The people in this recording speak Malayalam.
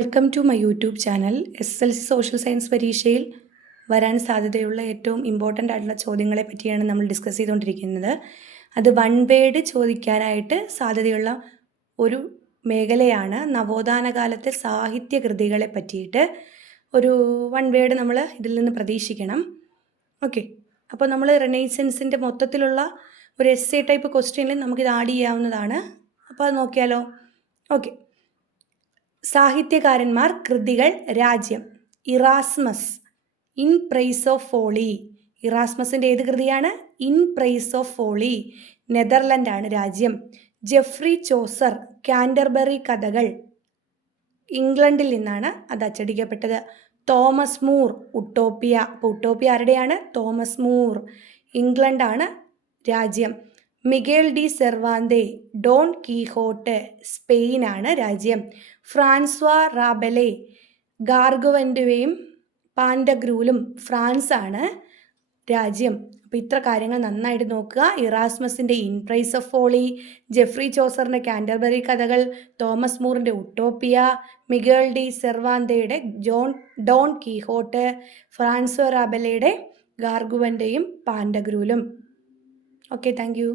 Welcome to my YouTube channel. SSLC social science പരീക്ഷയിൽ വരാൻ സാധ്യതയുള്ള ഏറ്റവും ഇമ്പോർട്ടൻ്റ് ആയിട്ടുള്ള ചോദ്യങ്ങളെ പറ്റിയാണ് നമ്മൾ ഡിസ്കസ് ചെയ്തുകൊണ്ടിരിക്കുന്നത്. അത് വൺ വേഡ് ചോദിക്കാനായിട്ട് സാധ്യതയുള്ള ഒരു മേഖലയാണ്. നവോത്ഥാന കാലത്തെ സാഹിത്യ കൃതികളെ പറ്റിയിട്ട് ഒരു വൺ വേഡ് നമ്മൾ ഇതിൽ നിന്ന് പ്രതീക്ഷിക്കണം. ഓക്കെ, അപ്പോൾ നമ്മൾ റെനൈസൻസിൻ്റെ മൊത്തത്തിലുള്ള ഒരു എസ്സേ ടൈപ്പ് ക്വസ്റ്റ്യനിൽ നമുക്കിത് ആഡ് ചെയ്യാവുന്നതാണ്. അപ്പോൾ അത് നോക്കിയാലോ. ഓക്കെ, സാഹിത്യകാരന്മാർ, കൃതികൾ, രാജ്യം. Erasmus, in praise of folly. ഇറാസ്മസിൻ്റെ ഏത് കൃതിയാണ്? In praise of folly. നെതർലൻഡാണ് രാജ്യം. ജെഫ്രി ചോസർ, കാൻറ്റർബറി കഥകൾ. ഇംഗ്ലണ്ടിൽ നിന്നാണ് അത് അച്ചടിക്കപ്പെട്ടത്. Thomas More, Utopia. അപ്പോൾ ഉട്ടോപ്പിയ ആരുടെയാണ്? Thomas More. ഇംഗ്ലണ്ടാണ് രാജ്യം. Miguel de Cervantes, Don Quixote. സ്പെയിനാണ് രാജ്യം. ഫ്രാൻസ്വാ റാബലെ, ഗാർഗുവൻറ്റുവയും പാൻഡഗ്രൂലും. ഫ്രാൻസാണ് രാജ്യം. അപ്പോൾ ഇത്ര കാര്യങ്ങൾ നന്നായിട്ട് നോക്കുക. ഇറാസ്മസിൻ്റെ in praise of folly, Geoffrey ചോസറിൻ്റെ കാൻറ്റർബറി കഥകൾ, തോമസ് മൂറിൻ്റെ ഉട്ടോപ്പിയ, മിഗേൽ ഡി സെർവാന്തയുടെ ഡോൺ കീഹോട്ട്, ഫ്രാൻസ്വ റാബലയുടെ ഗാർഗുവൻ്റെയും പാൻഡഗ്രൂലും. Okay, thank U.